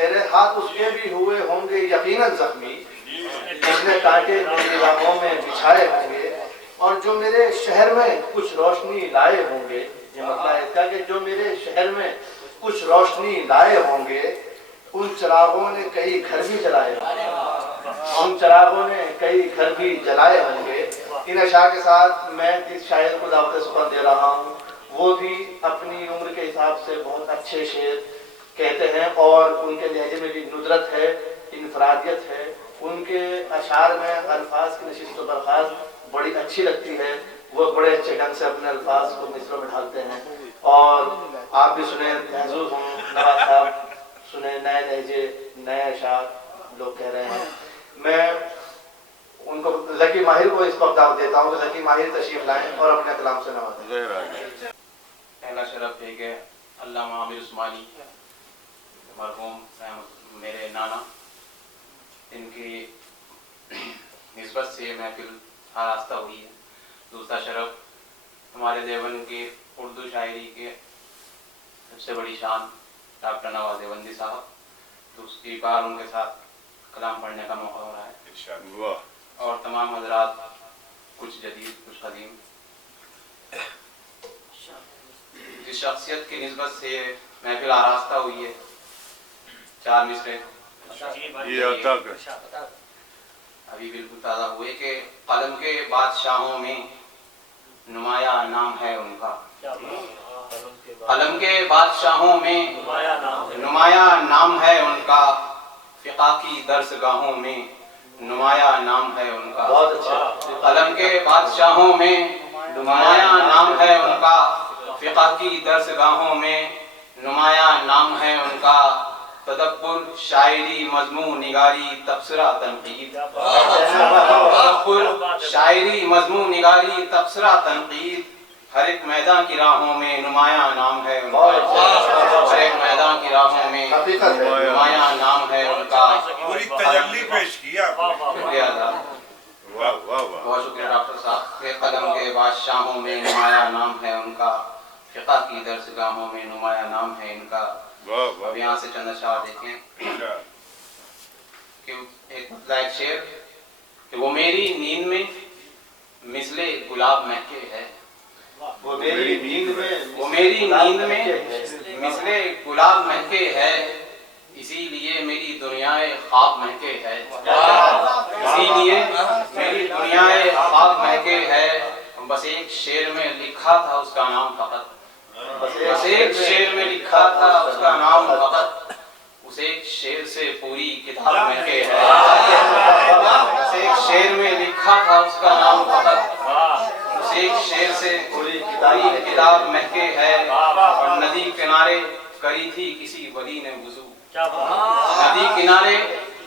بشہر ہاتھ اس کے بھی ہوئے ہوں گے یقیناً زخمی، اس نے کانٹے میری راہوں میں بچھائے ہوں گے، اور جو میرے شہر میں کچھ روشنی لائے ہوں گے، یہ مطلب ہے اس کا کہ جو میرے شہر میں کچھ روشنی لائے ہوں گے، ان چراغوں نے کئی گھر بھی جلائے ہوں گے، ان چراغوں نے کئی گھر بھی جلائے ہوں گے۔ ان اشعار کے ساتھ میں جس شاعر کو دعوت سخن دے رہا ہوں وہ بھی اپنی عمر کے حساب سے بہت اچھے شعر کہتے ہیں، اور ان کے لہجے میں بھی ندرت ہے، انفرادیت ہے، ان کے اشعار میں الفاظ کی نشست و برخاست بڑی اچھی لگتی ہے، وہ بڑے اچھے ڈھنگ سے اپنے الفاظ کو مصروں میں ڈھالتے ہیں، اور آپ بھی سنیں محظوظ ہوں، نواز صاحب سنیں، نئے لہجے نئے اشعار لوگ کہہ رہے ہیں۔ میں ان کو ذکی ماہر کو اس وقت دعوت دیتا ہوں کہ ذکی ماہر تشریف لائیں اور اپنے کلام سے نوازیں۔ پہلا شرف ہے کہ علامہ عامر عثمانی مرحوم میرے نانا، ان کی نسبت سے یہ محفل آراستہ ہوئی ہے۔ دوسرا شرف ہمارے دیوبند کی اردو شاعری کے سب سے بڑی شان ڈاکٹر نواز دیوبندی صاحب، دوسری بار ان کے ساتھ کلام پڑھنے کا موقع ہو رہا ہے، اور تمام حضرات، کچھ جدید کچھ قدیم، جس شخصیت کی نسبت سے یہ محفل آراستہ ہوئی ہے، چار مصرے ابھی بالکل تازہ ہوئے کہ قلم کے بادشاہوں میں نمایاں نام ہے ان کا، قلم کے بادشاہوں میں نمایاں نام ہے ان کا، فقہ کی درسگاہوں میں نمایاں نام ہے ان کا، قلم کے بادشاہوں میں نمایاں نام ہے ان کا، فقہ کی درسگاہوں میں نمایاں نام ہے ان کا، تدبر شاعری مضمون نگاری تبصرہ تنقید، تدبر شاعری مضمون نگاری تبصرہ تنقید، ہر ایک میدان کی راہوں میں نمایاں نام ہے ان کا، ہر ایک میدان کی راہوں میں نمایاں نام ہے ان کا۔ پوری تجلی پیش کیا، شکریہ بہت شکریہ ڈاکٹر صاحب کے قلم کے بادشاہوں میں نمایاں نام ہے ان کا، فقہ کی درسگاہوں میں نمایاں نام ہے ان کا۔ اب یہاں سے چند اشعار دیکھیں کہ ایک شعر کہ وہ میری نیند میں مثل گلاب مہکے ہے، وہ میری نیند میں وہ میری نیند میں مثل گلاب مہکے ہے، اسی لیے میری دنیائے خواب مہکے ہے، اسی لیے میری دنیائے خواب مہکے ہے، بس ایک شعر میں لکھا تھا اس کا نام فقط، بس ایک شعر میں لکھا تھا اس کا نام فقط، اس ایک شعر سے پوری کتاب مہکے ہے، بس ایک شعر میں لکھا تھا اس کا نام فقط، اس ایک شعر سے پوری کتاب مہکے ہے، اور ندی کنارے کری تھی کسی ولی نے وضو، ندی کنارے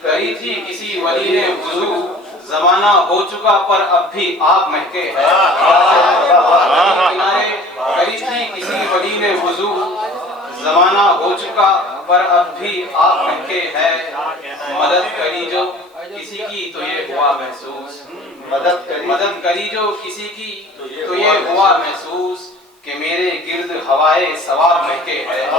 کری تھی کسی ولی نے وضو، زمانہ ہو چکا پر اب بھی آب مہکے ہے، ندی کنارے کری تھی کسی ولی نے وضو، زمانہ ہو چکا پر اب بھی آب مہکے ہے، مدد کری جو کسی کی تو یہ ہوا محسوس، مدد کری جو کسی کی تو یہ ہوا محسوس، کہ میرے گرد ہوائے ثواب مہکے ہے،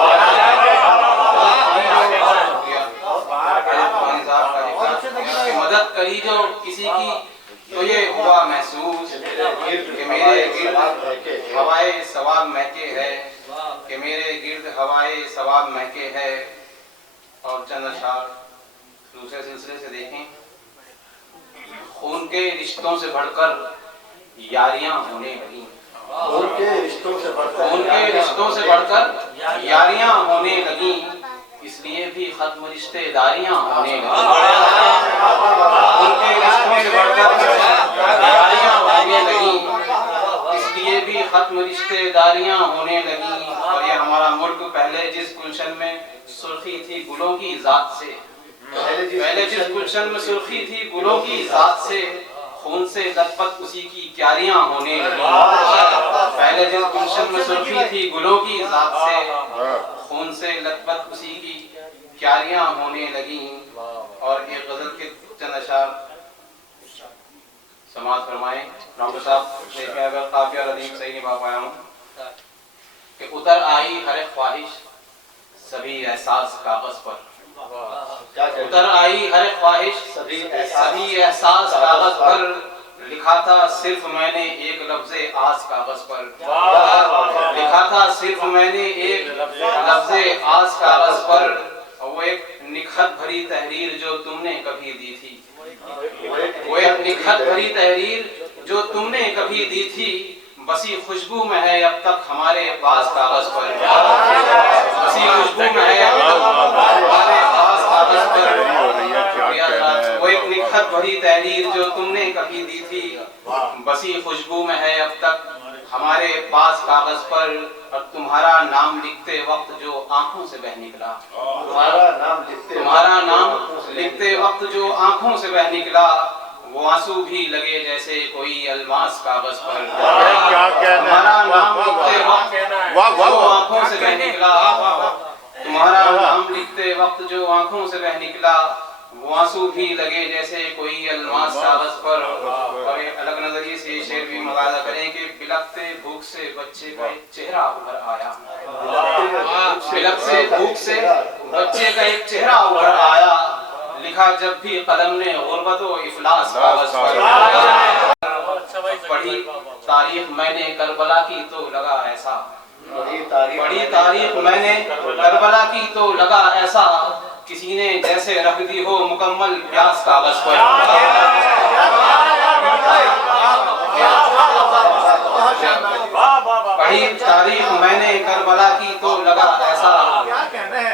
مدد کری جو کسی کی تو یہ ہوا محسوس، کہ میرے گرد ہوائے ثواب مہکے ہے، کہ میرے گرد ہوائے ثواب مہکے ہے۔ اور چند اشعار دوسرے سلسلے سے دیکھیں، خون کے رشتوں سے بڑھ کر یاریاں ہونے لگیں، خون کے رشتوں سے بڑھ کر، خون کے رشتوں سے بڑھ کر یاریاں ہونے لگیں، اس لیے بھی ختم رشتے داریاں ہونے لگیں، خون کے رشتوں سے بڑھ کر یاریاں ہونے لگیں، اس لیے بھی ختم رشتے داریاں ہونے لگیں۔ اور یہ ہمارا ملک پہلے جس گلشن میں سرخی تھی گلوں کی ذات سے، پہلے جس گلشن میں سرخی تھی گلوں کی ذات سے، خون سے لت پت اسی کی کیاریاں ہونے لگیں، پہلے جس گلشن میں سرخی تھی گلوں کی ذات سے، خون سے لت پت اسی کی کیاریاں ہونے لگیں۔ اور ایک غزل کے چند اشعار سماعت فرمائیں ڈاکٹر صاحب، دیکھیں اگر قافیہ ردیف صحیح نہیں پا پایا ہوں، کہ اتر آئی ہر خواہش سبھی احساس کاغذ پر، کیا کہتے اتر آئی ہر خواہش، سبھی سبھی احساس کاغذ پر، لکھا تھا صرف میں نے ایک لفظ آس کاغذ پر، لکھا تھا صرف میں نے ایک لفظ آس کاغذ پر، وہ ایک نکھت بھری تحریر جو تم نے کبھی دی تھی، وہ ایک نکھت بھری تحریر جو تم نے کبھی دی تھی، بسی خوشبو میں ہے اب تک ہمارے پاس کاغذ پر، بسی خوشبو میں ہے اب تک ہمارے پاس کاغذ پر، وہ ایک نکھت بھری تحریر جو تم نے کبھی دی تھی، بسی خوشبو میں ہے اب تک ہمارے پاس کاغذ پر، اور تمہارا نام لکھتے وقت جو آنکھوں سے بہ نکلا، تمہارا نام لکھتے وقت جو آنکھوں سے بہ نکلا، وہ آنسو بھی لگے جیسے کوئی الماس کاغذ پر، تمہارا نام لکھتے وقت جو آنکھوں سے بہ نکلا، تمہارا نام لکھتے وقت جو آنکھوں سے بہ نکلا، وہ آنسو بھی لگے جیسے کوئی الماس کاغذ پر۔ اور ایک الگ نظریے سے یہ شعر بھی ملاحظہ کریں کہ بلکتے بھوک سے بچے کا ایک چہرہ ابھر آیا، بلکتے بھوک سے بچے کا ایک چہرہ ابھر آیا، لکھا جب بھی قلم نے غربت و افلاس کاغذ پر، پڑھی تاریخ میں نے کربلا کی تو لگا ایسا، پڑھی تاریخ میں نے کربلا کی تو لگا ایسا، کسی نے جیسے رکھ دی ہو مکمل پیاس کاغذ پر، پڑھی تاریخ میں نے کربلا کی تو لگا ایسا،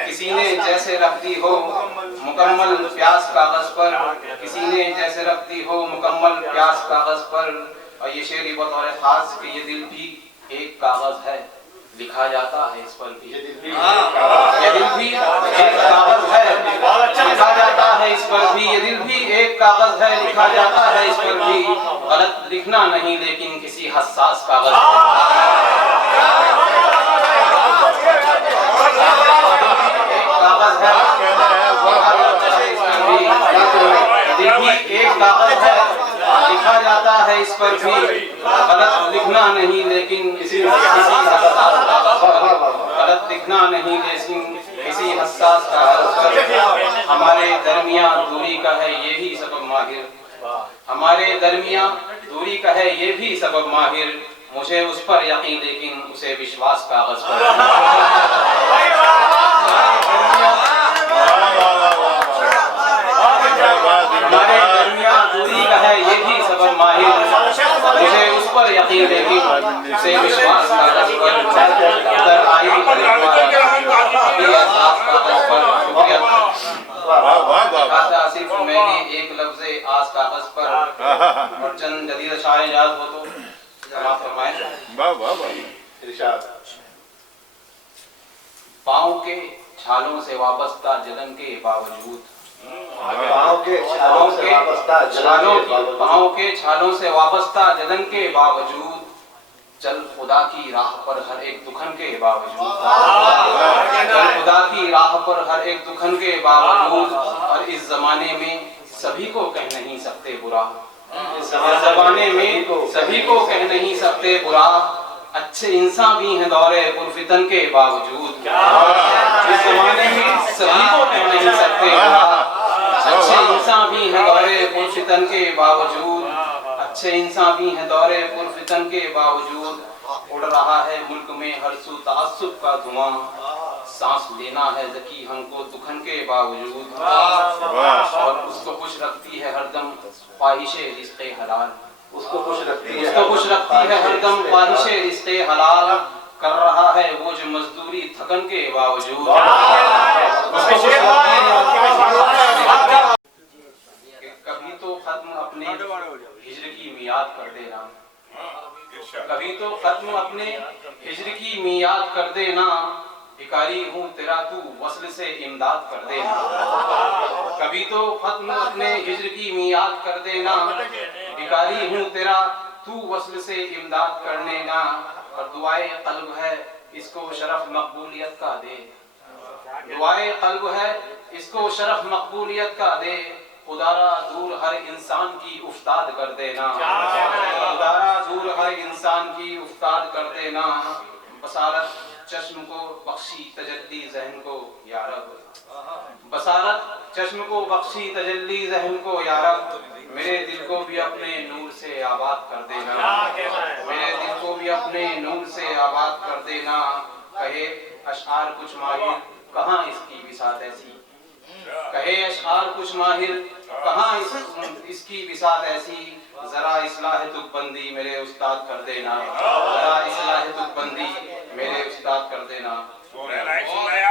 کسی نے جیسے رکھ دی ہو مکمل پیاس کاغذ پر، کسی نے جیسے رکھ دی ہو مکمل پیاس کاغذ پر۔ اور یہ شعری بطور خاص کہ یہ دل بھی ایک کاغذ ہے، لکھا جاتا ہے اس پر بھی، یہ دل بھی ایک کاغذ ہے، لکھا جاتا ہے اس پر بھی، یہ دل بھی ایک کاغذ ہے، لکھا جاتا ہے اس پر بھی، غلط لکھنا نہیں لیکن کسی حساس کاغذ لکھا جاتا ہے اس پر بھی، غلط لکھنا نہیں لیکن کسی غلط لکھنا نہیں لیکن کسی حساس کاغذ پر۔ ہمارے درمیان دوری کا ہے یہ بھی سبب ماہر، ہمارے درمیان دوری کا ہے یہ بھی سبب ماہر، مجھے اس پر یقین لیکن اسے وشواس کاغذ پر۔ ہمارے درمیان دوری کا ہے یہ بھی سبب ماہر، مجھے اس پر یقین لیکن اسے وشواس کاغذ پر۔ ادھر آئی صرف میں نے ایک لفظ آس کاغذ پر، اور چند جدید اشعار یاد ہو تو سماعت فرمائیں۔ ارشاد۔ پاؤں کے چھالوں سے وابستہ جلن کے باوجود، پاؤں کے چھالوں سے وابستہ پاؤں کے چھالوں سے وابستہ جلن کے باوجود، چل خدا کی راہ پر ہر ایک دکھن کے باوجود، چل خدا کی راہ پر ہر ایک دکھن کے باوجود، اور اس زمانے میں سبھی کو کہہ نہیں سکتے برا، اس زمانے میں سبھی کو کہہ نہیں سکتے برا، اچھے انسان بھی ہیں دورے پرفتن کے باوجود، اس زمانے میں سبھی کو کہہ نہیں سکتے برا، اچھے انسان بھی ہیں دورے پرفتن کے باوجود، اچھے انسان بھی ہیں دورے پرفتن کے باوجود، اڑ رہا ہے ملک میں ہر سو تعصب کا دھواں، سانس لینا ہے ذکی ہم کو دکھن کے باوجود، اور اس کو خوش رکھتی ہے ہر دم خواہش رزق حلال، اس کو خوش رکھتی ہے ہر دم خواہش رزق حلال، کر رہا ہے وہ جو مزدوری تھکن کے باوجود، اس کو خوش رکھتی ہے کہ کبھی تو ختم اپنے ہجر کی میعاد کر دینا، کبھی تو ختم اپنے ہجر کی میعاد کر دینا، بھکاری ہوں تیرا تو وصل سے امداد کر دینا، کبھی تو ختم اپنے ہجر کی میعاد کر دینا، بھکاری ہوں تیرا تو وصل سے امداد کر دینا، اور دعائے قلب ہے اس کو شرف مقبولیت کا دے، دعائے قلب ہے اس کو شرف مقبولیت کا دے، خدارا دور ہر انسان کی افتاد کر دینا، خدارا دور ہر انسان کی افتاد کر دینا، بصارت چشم کو بخشی تجلی ذہن کو یا رب، بصارت چشم کو بخشی تجلی ذہن کو یا رب، میرے دل کو بھی اپنے نور سے آباد کر دینا، میرے دل کو بھی اپنے نور سے آباد کر دینا۔ کہے اشعار کچھ ماہر کہاں اس کی بساط ایسی، کہے اشعار کچھ ماہر کہاں اس کی بساط ایسی، ذرا اصلاح تک بندی میرے استاد کر دینا، ذرا اصلاح تک بندی میرے استاد کر دینا۔ سورہ